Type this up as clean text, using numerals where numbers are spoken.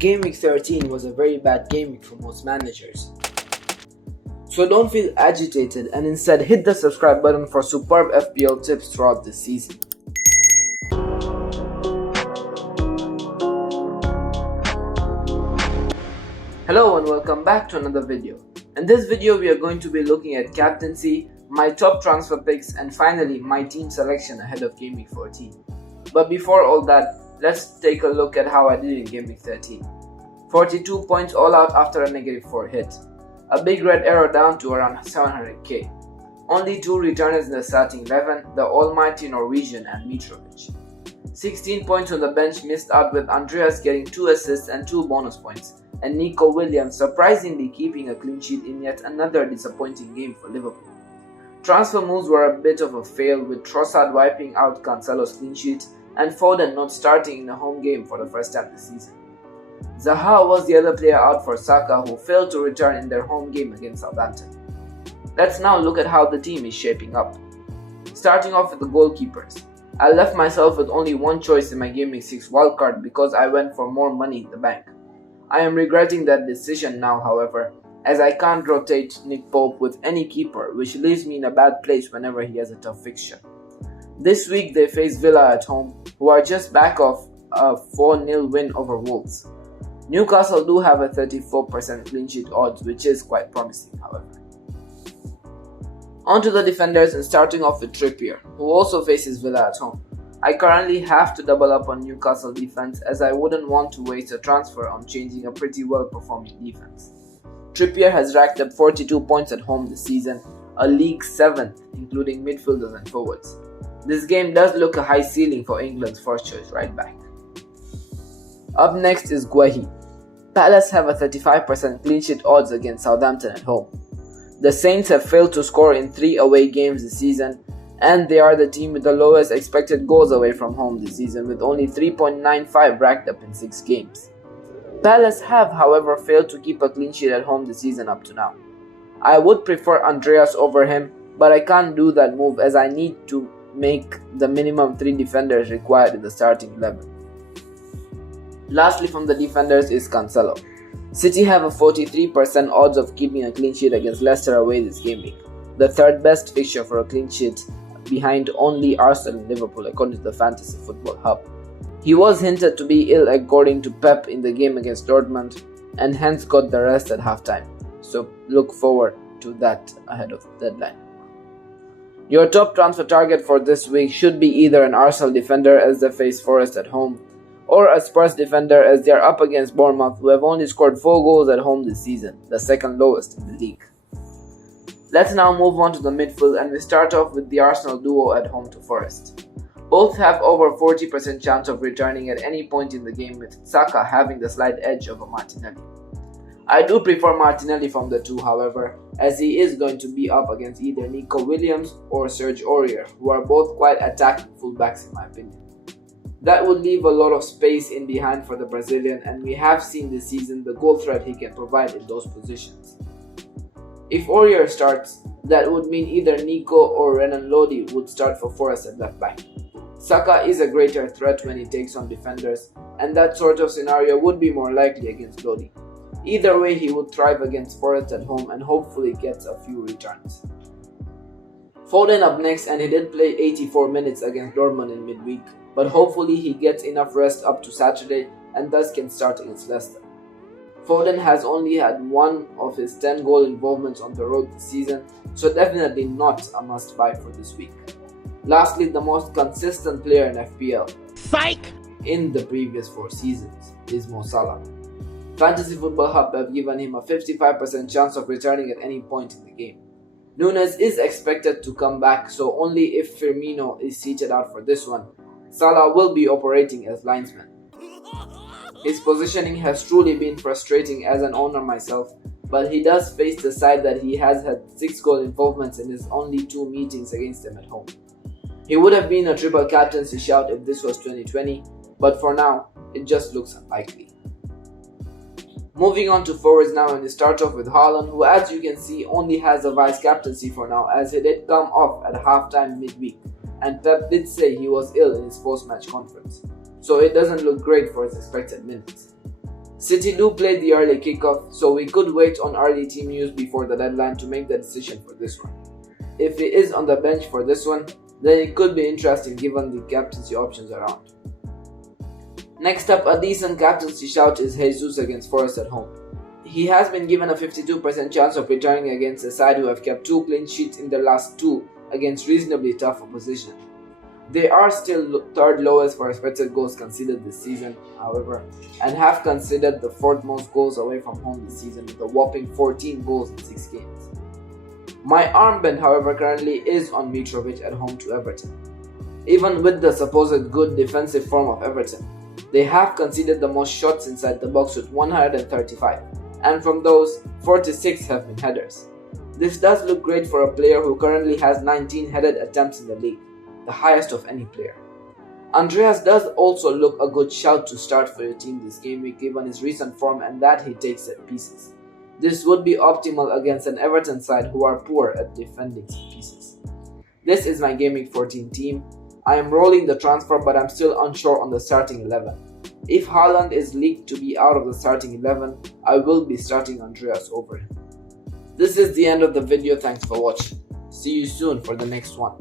Game Week 13 was a very bad game week for most managers. So don't feel agitated and instead hit the subscribe button for superb FPL tips throughout this season. Hello and welcome back to another video. In this video we are going to be looking at captaincy, my top transfer picks, and finally my team selection ahead of Game Week 14. But before all that, let's take a look at how I did in Game Week 13. 42 points all out after a -4 hit. A big red arrow down to around 700k. Only 2 returners in the starting 11, the almighty Norwegian and Mitrovic. 16 points on the bench missed out with Andreas getting 2 assists and 2 bonus points, and Nico Williams surprisingly keeping a clean sheet in yet another disappointing game for Liverpool. Transfer moves were a bit of a fail, with Trossard wiping out Cancelo's clean sheet and Foden not starting in a home game for the first time this season. Zaha was the other player out for Saka, who failed to return in their home game against Southampton. Let's now look at how the team is shaping up. Starting off with the goalkeepers. I left myself with only one choice in my Game Week 6 wildcard because I went for more money in the bank. I am regretting that decision now, however, as I can't rotate Nick Pope with any keeper, which leaves me in a bad place whenever he has a tough fixture. This week they face Villa at home, who are just back off a 4-0 win over Wolves. Newcastle do have a 34% clean sheet odds, which is quite promising, however. On to the defenders, and starting off with Trippier, who also faces Villa at home. I currently have to double up on Newcastle defense, as I wouldn't want to waste a transfer on changing a pretty well performing defense. Trippier has racked up 42 points at home this season, a league 7th, including midfielders and forwards. This game does look a high ceiling for England's first choice right back. Up next is Guehi. Palace have a 35% clean sheet odds against Southampton at home. The Saints have failed to score in 3 away games this season, and they are the team with the lowest expected goals away from home this season, with only 3.95 racked up in 6 games. Palace have, however, failed to keep a clean sheet at home this season up to now. I would prefer Andreas over him, but I can't do that move as I need to make the minimum 3 defenders required in the starting 11. Lastly from the defenders is Cancelo. City have a 43% odds of keeping a clean sheet against Leicester away this game week, the 3rd best fixture for a clean sheet behind only Arsenal and Liverpool according to the Fantasy Football Hub. He was hinted to be ill according to Pep in the game against Dortmund and hence got the rest at halftime, so look forward to that ahead of the deadline. Your top transfer target for this week should be either an Arsenal defender as they face Forest at home, or a Spurs defender as they are up against Bournemouth, who have only scored 4 goals at home this season, the 2nd lowest in the league. Let's now move on to the midfield, and we start off with the Arsenal duo at home to Forest. Both have over 40% chance of returning at any point in the game, with Saka having the slight edge over Martinelli. I do prefer Martinelli from the two, however, as he is going to be up against either Nico Williams or Serge Aurier, who are both quite attacking fullbacks in my opinion. That would leave a lot of space in behind for the Brazilian, and we have seen this season the goal threat he can provide in those positions. If Aurier starts, that would mean either Nico or Renan Lodi would start for Forest at left back. Saka is a greater threat when he takes on defenders, and that sort of scenario would be more likely against Lodi. Either way, he would thrive against Forest at home and hopefully gets a few returns. Foden up next, and he did play 84 minutes against Dortmund in midweek, but hopefully he gets enough rest up to Saturday and thus can start against Leicester. Foden has only had 1 of his 10 goal involvements on the road this season, so definitely not a must-buy for this week. Lastly, the most consistent player in FPL in the previous 4 seasons is Mo Salah. Fantasy Football Hub have given him a 55% chance of returning at any point in the game. Nunes is expected to come back, so only if Firmino is seated out for this one, Salah will be operating as linesman. His positioning has truly been frustrating as an owner myself, but he does face the side that he has had 6 goal involvements in his only 2 meetings against them at home. He would have been a triple captaincy shout if this was 2020, but for now, it just looks unlikely. Moving on to forwards now, and we start off with Haaland, who as you can see only has a vice captaincy for now, as he did come off at halftime midweek, and Pep did say he was ill in his post-match conference, so it doesn't look great for his expected minutes. City do play the early kickoff, so we could wait on early team news before the deadline to make the decision for this one. If he is on the bench for this one, then it could be interesting given the captaincy options around. Next up, a decent captaincy shout is Jesus against Forest at home. He has been given a 52% chance of returning against a side who have kept 2 clean sheets in their last 2 against reasonably tough opposition. They are still third lowest for expected goals conceded this season, however, and have conceded the 4th most goals away from home this season with a whopping 14 goals in 6 games. My armband, however, currently is on Mitrovic at home to Everton. Even with the supposed good defensive form of Everton, they have conceded the most shots inside the box with 135, and from those, 46 have been headers. This does look great for a player who currently has 19 headed attempts in the league, the highest of any player. Andreas does also look a good shout to start for your team this game week given his recent form and that he takes set pieces. This would be optimal against an Everton side who are poor at defending set pieces. This is my Game Week 14 team. I am rolling the transfer, but I'm still unsure on the starting 11. If Haaland is leaked to be out of the starting 11, I will be starting Andreas over him. This is the end of the video. Thanks for watching. See you soon for the next one.